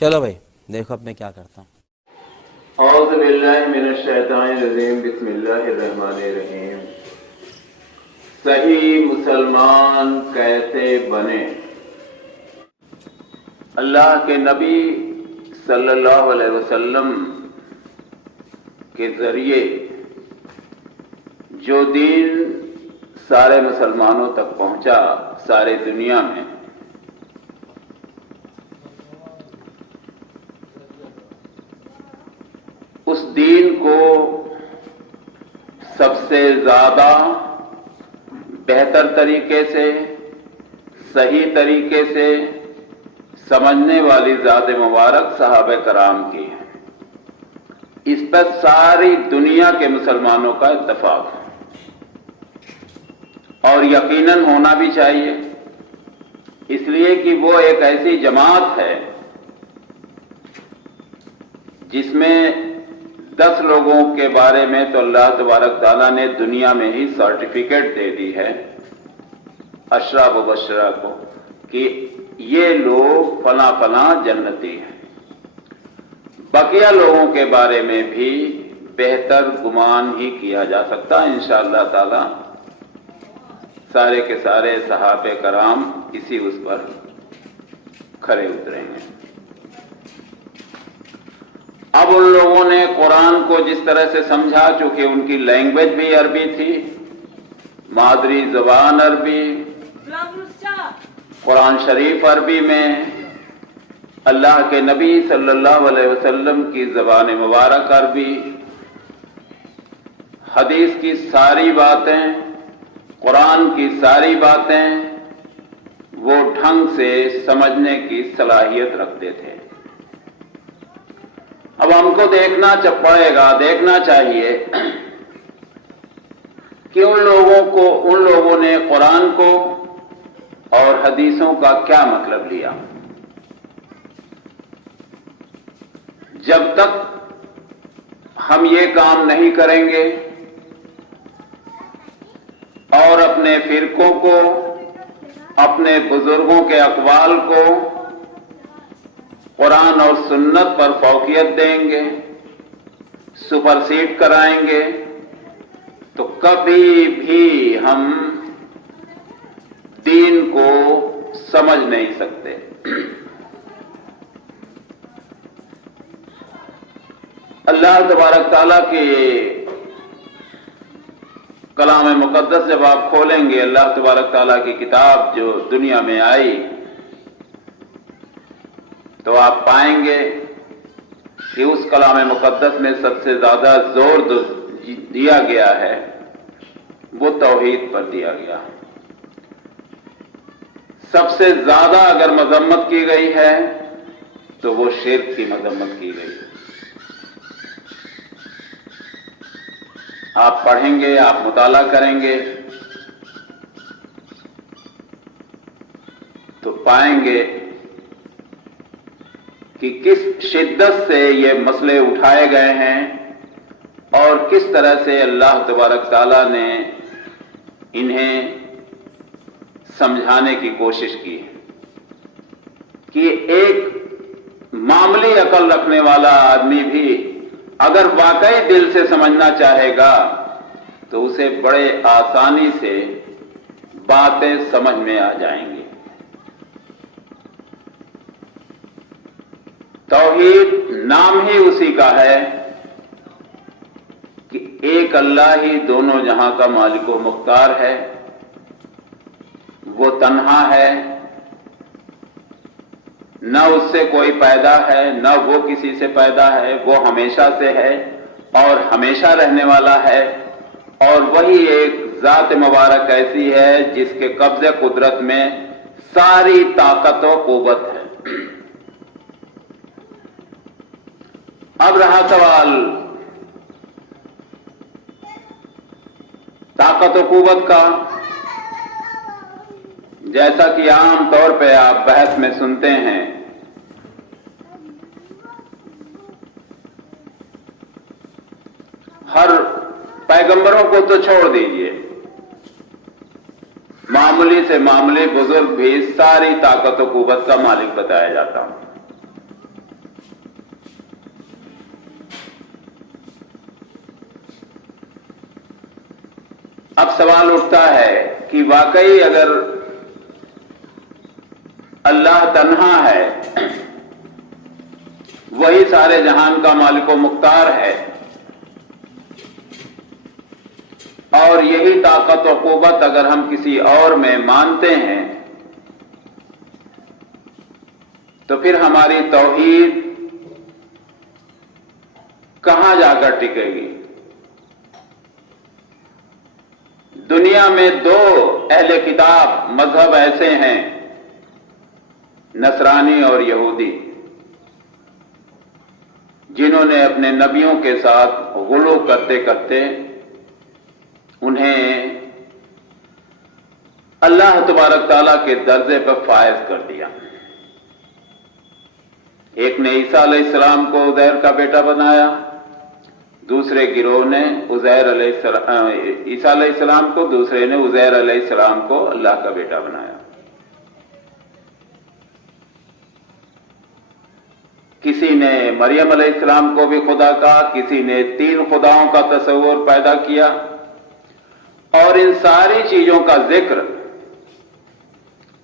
چلو بھائی دیکھو اب میں کیا کرتا ہوں. اعوذ باللہ من الشیطان الرجیم بسم اللہ الرحمن الرحیم. صحیح مسلمان کیسے بنے؟ اللہ کے نبی صلی اللہ علیہ وسلم کے ذریعے جو دین سارے مسلمانوں تک پہنچا ساری دنیا میں، اس دین کو سب سے زیادہ بہتر طریقے سے صحیح طریقے سے سمجھنے والی ذات مبارک صحابہ کرام کی ہے. اس پر ساری دنیا کے مسلمانوں کا اتفاق ہے اور یقیناً ہونا بھی چاہیے، اس لیے کہ وہ ایک ایسی جماعت ہے جس میں 10 لوگوں کے بارے میں تو اللہ تبارک تعالیٰ نے دنیا میں ہی سرٹیفکیٹ دے دی ہے اشرا و بشرا کو کہ یہ لوگ فلاں فلاں جنتی ہیں. بقیہ لوگوں کے بارے میں بھی بہتر گمان ہی کیا جا سکتا ہے. انشاءاللہ تعالی سارے کے سارے صحابہ کرام اسی اس پر کھڑے اتریں گے. اب ان لوگوں نے قرآن کو جس طرح سے سمجھا، چونکہ ان کی لینگویج بھی عربی تھی، مادری زبان عربی، قرآن شریف عربی میں، اللہ کے نبی صلی اللہ علیہ وسلم کی زبان مبارک عربی، حدیث کی ساری باتیں، قرآن کی ساری باتیں وہ ڈھنگ سے سمجھنے کی صلاحیت رکھتے تھے. اب ہم کو دیکھنا چاہیے کہ ان لوگوں نے قرآن کو اور حدیثوں کا کیا مطلب لیا. جب تک ہم یہ کام نہیں کریں گے اور اپنے فرقوں کو، اپنے بزرگوں کے اقوال کو قرآن اور سنت پر فوقیت دیں گے، سپرسیڈ کرائیں گے، تو کبھی بھی ہم دین کو سمجھ نہیں سکتے. اللہ تبارک تعالیٰ کے کلام مقدس جب آپ کھولیں گے، اللہ تبارک تعالیٰ کی کتاب جو دنیا میں آئی، تو آپ پائیں گے کہ اس کلام مقدس میں سب سے زیادہ زور دیا گیا ہے وہ توحید پر دیا گیا. سب سے زیادہ اگر مذمت کی گئی ہے تو وہ شرک کی مذمت کی گئی. آپ پڑھیں گے، آپ مطالعہ کریں گے تو پائیں گے کہ کس شدت سے یہ مسئلے اٹھائے گئے ہیں اور کس طرح سے اللہ تبارک تعالیٰ نے انہیں سمجھانے کی کوشش کی کہ ایک معمولی عقل رکھنے والا آدمی بھی اگر واقعی دل سے سمجھنا چاہے گا تو اسے بڑے آسانی سے باتیں سمجھ میں آ جائیں گی. توحید نام ہی اسی کا ہے کہ ایک اللہ ہی دونوں جہاں کا مالک و مختار ہے، وہ تنہا ہے، نہ اس سے کوئی پیدا ہے نہ وہ کسی سے پیدا ہے، وہ ہمیشہ سے ہے اور ہمیشہ رہنے والا ہے، اور وہی ایک ذات مبارک ایسی ہے جس کے قبضے قدرت میں ساری طاقت و قوت ہے. اب رہا سوال طاقت و قوت کا. جیسا کہ عام طور پہ آپ بحث میں سنتے ہیں، ہر پیغمبروں کو تو چھوڑ دیجئے، معمولی سے معمولی بزرگ بھی ساری طاقت و قوت کا مالک بتایا جاتا ہوں. اب سوال اٹھتا ہے کہ واقعی اگر اللہ تنہا ہے، وہی سارے جہان کا مالک و مختار ہے، اور یہی طاقت و قوت اگر ہم کسی اور میں مانتے ہیں تو پھر ہماری توحید کہاں جا کر ٹکے گی؟ دنیا میں دو اہل کتاب مذہب ایسے ہیں، نصرانی اور یہودی، جنہوں نے اپنے نبیوں کے ساتھ غلو کرتے کرتے انہیں اللہ تبارک تعالیٰ کے درجے پر فائز کر دیا۔ ایک نے عیسیٰ علیہ السلام کو عزیر کا بیٹا بنایا، دوسرے گروہ نے عیسیٰ علیہ السلام کو، دوسرے نے عزیر علیہ السلام کو اللہ کا بیٹا بنایا۔ کسی نے مریم علیہ السلام کو بھی خدا کہا، کسی نے 3 خداؤں کا تصور پیدا کیا، اور ان ساری چیزوں کا ذکر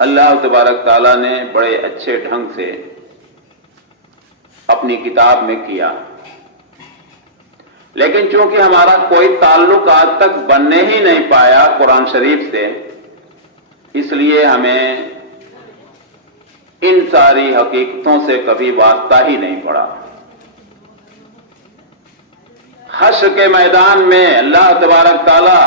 اللہ تبارک تعالیٰ نے بڑے اچھے ڈھنگ سے اپنی کتاب میں کیا، لیکن چونکہ ہمارا کوئی تعلق آج تک بننے ہی نہیں پایا قرآن شریف سے، اس لیے ہمیں ان ساری حقیقتوں سے کبھی واسطہ ہی نہیں پڑا۔ حشر کے میدان میں اللہ تبارک تعالیٰ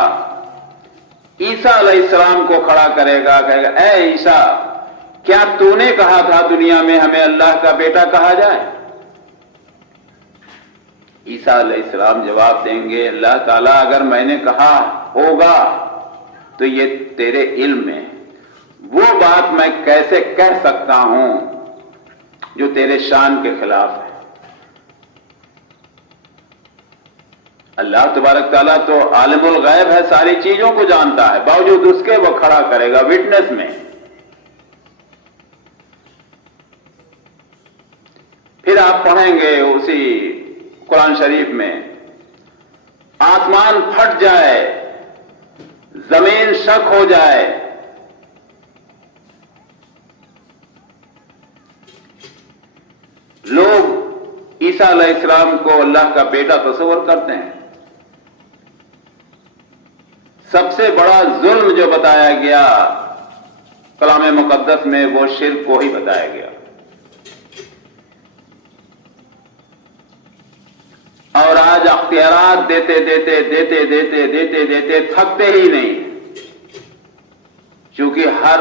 عیسیٰ علیہ السلام کو کھڑا کرے گا، کہے گا اے عیسیٰ، کیا تو نے کہا تھا دنیا میں ہمیں اللہ کا بیٹا کہا جائے؟ عیسیٰ علیہ السلام جواب دیں گے، اللہ تعالیٰ اگر میں نے کہا ہوگا تو یہ تیرے علم میں، وہ بات میں کیسے کہہ سکتا ہوں جو تیرے شان کے خلاف ہے؟ اللہ تبارک تعالیٰ تو عالم الغیب ہے، ساری چیزوں کو جانتا ہے، باوجود اس کے وہ کھڑا کرے گا وٹنس میں۔ پھر آپ پڑھیں گے اسی قرآن شریف میں، آسمان پھٹ جائے، زمین شک ہو جائے، لوگ عیسیٰ علیہ السلام کو اللہ کا بیٹا تصور کرتے ہیں۔ سب سے بڑا ظلم جو بتایا گیا کلام مقدس میں وہ شرک کو ہی بتایا گیا، اور آج اختیارات دیتے دیتے دیتے دیتے دیتے دیتے تھکتے ہی نہیں، چونکہ ہر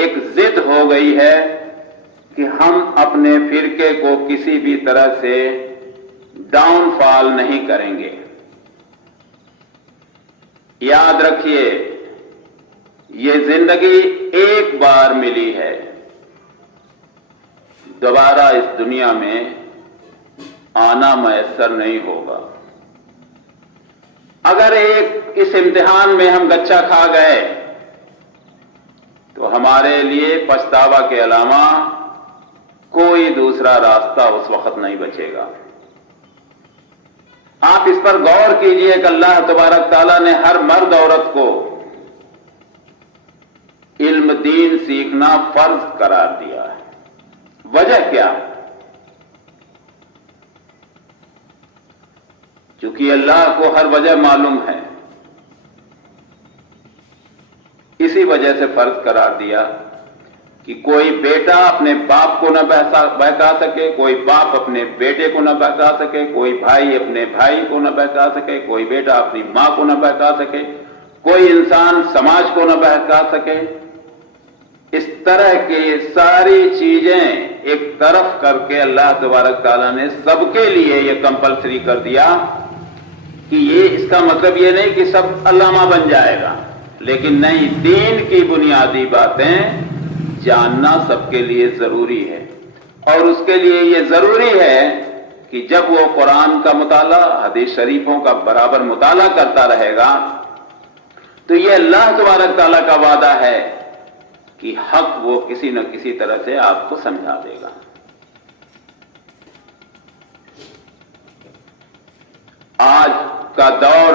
ایک ضد ہو گئی ہے کہ ہم اپنے فرقے کو کسی بھی طرح سے ڈاؤن فال نہیں کریں گے۔ یاد رکھیے، یہ زندگی ایک بار ملی ہے، دوبارہ اس دنیا میں آنا میسر نہیں ہوگا۔ اگر اس امتحان میں ہم گچھا کھا گئے تو ہمارے لیے پچھتاوا کے علاوہ کوئی دوسرا راستہ اس وقت نہیں بچے گا۔ آپ اس پر غور کیجئے کہ اللہ تبارک تعالیٰ نے ہر مرد عورت کو علم دین سیکھنا فرض قرار دیا ہے۔ وجہ کیا؟ چونکہ اللہ کو ہر وجہ معلوم ہے، اسی وجہ سے فرض قرار دیا کہ کوئی بیٹا اپنے باپ کو نہ بہکا سکے، کوئی باپ اپنے بیٹے کو نہ بہکا سکے، کوئی بھائی اپنے بھائی کو نہ بہکا سکے، کوئی بیٹا اپنی ماں کو نہ بہکا سکے، کوئی انسان سماج کو نہ بہکا سکے۔ اس طرح کی ساری چیزیں ایک طرف کر کے اللہ تبارک تعالیٰ نے سب کے لیے یہ کمپلسری کر دیا کہ یہ اس کا مطلب یہ نہیں کہ سب علامہ بن جائے گا، لیکن نہیں، دین کی بنیادی باتیں جاننا سب کے لیے ضروری ہے، اور اس کے لیے یہ ضروری ہے کہ جب وہ قرآن کا مطالعہ، حدیث شریفوں کا برابر مطالعہ کرتا رہے گا تو یہ اللہ تبارک تعالیٰ کا وعدہ ہے کہ حق وہ کسی نہ کسی طرح سے آپ کو سمجھا دے گا۔ آج کا دور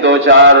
2-4